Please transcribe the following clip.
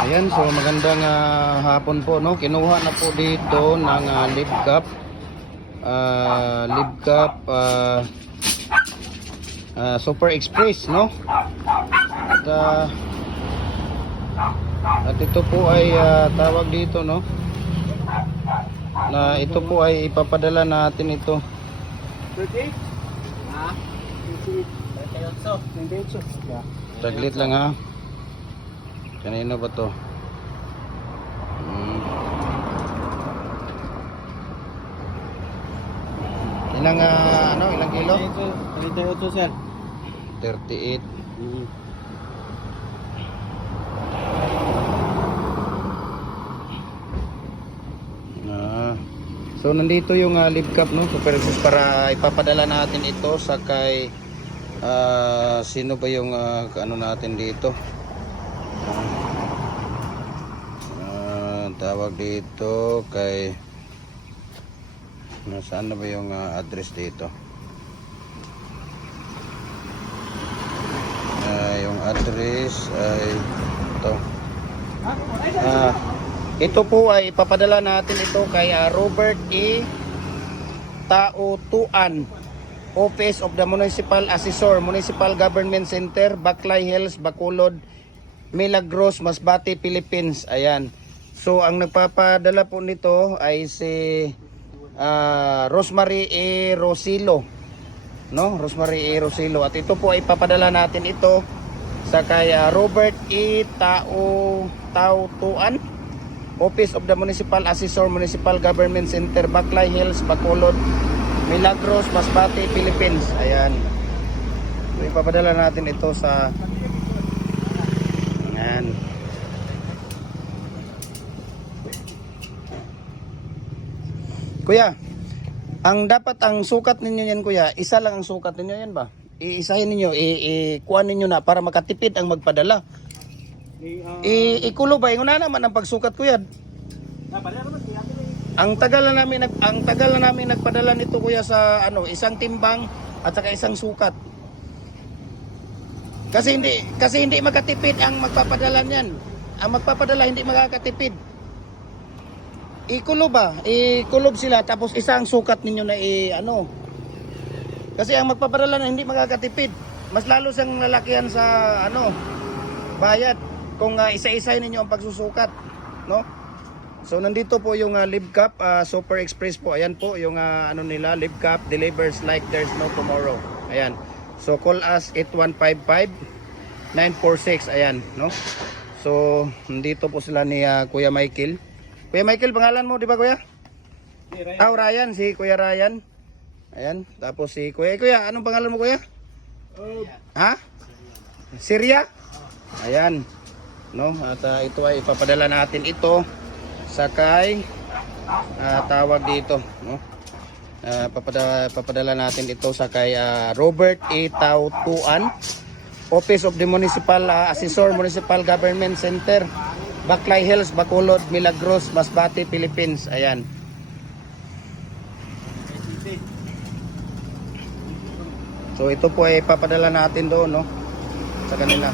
Ayan, so magandang hapon po, no. Kinuha na po dito ng Live Cup. Live Cup Super Express, no. At, at ito po ay tawag dito, no, na ito po ay ipapadala natin ito. 30? Ah, 28. Saglit lang ha. Kanino ba to? Ilang ilang kilo? 28, sir. 38. So nandito yung Live Cup, no, Super Express, para ipapadala natin ito sa kay sino ba yung ano natin dito? Tawag dito kay nasaan na ba yung address dito? Yung address ay ito. Ito po ay ipapadala natin ito kay Robert E. Tautuan, Office of the Municipal Assessor, Municipal Government Center, Baclay Hills, Bacolod, Milagros, Masbate, Philippines. Ayan. So ang nagpapadala po nito ay si Rosemary E. Rosilo, no? Rosemary E. Rosilo. At ito po ay ipapadala natin ito sa kay Robert E. Tautuan, Office of the Municipal Assessor, Municipal Government Center, Baclay Hills, Bacolod, Milagros, Masbate, Philippines. Ayan. So ipapadala natin ito sa ayan. Kuya, ang sukat ninyo yan, kuya, isa lang ang sukat ninyo yan ba? Iisahin ninyo, kuha ninyo na para makatipid ang magpadala. Ikulo ba? Yung na naman ang pagsukat, kuya. Ang tagal na namin nagpadala nito, kuya, sa isang timbang at saka isang sukat. Kasi hindi makatipid ang magpapadala niyan. Ang magpapadala hindi makakatipid. Ikulo ba? Ikulob sila tapos isang sukat ninyo na Kasi ang magpapadala na hindi makakatipid. Mas lalo siyang lalakihan sa bayad kung isa-isahin ninyo ang pagsusukat, no? So nandito po yung Live Cup Super Express po. Ayan po yung nila, Live Cup delivers like there's no tomorrow. Ayan. So call us 8155-946. Ayan, no? So nandito po sila ni Kuya Michael. Kuya Michael, pangalan mo, di ba, kuya? Ryan. Ryan, si Kuya Ryan. Ayan, tapos si Kuya, anong pangalan mo, kuya? Ha? Syria? Ayan. No, at ito ay ipapadala natin ito sa kay tawag dito, no? Papadala natin ito sa kay Robert E. Tautuan, Office of the Municipal Assessor, Municipal Government Center, Baclay Hills, Bacolod, Milagros, Masbate, Philippines. Ayan. So ito po ay papadala natin doon, no, sa kanila.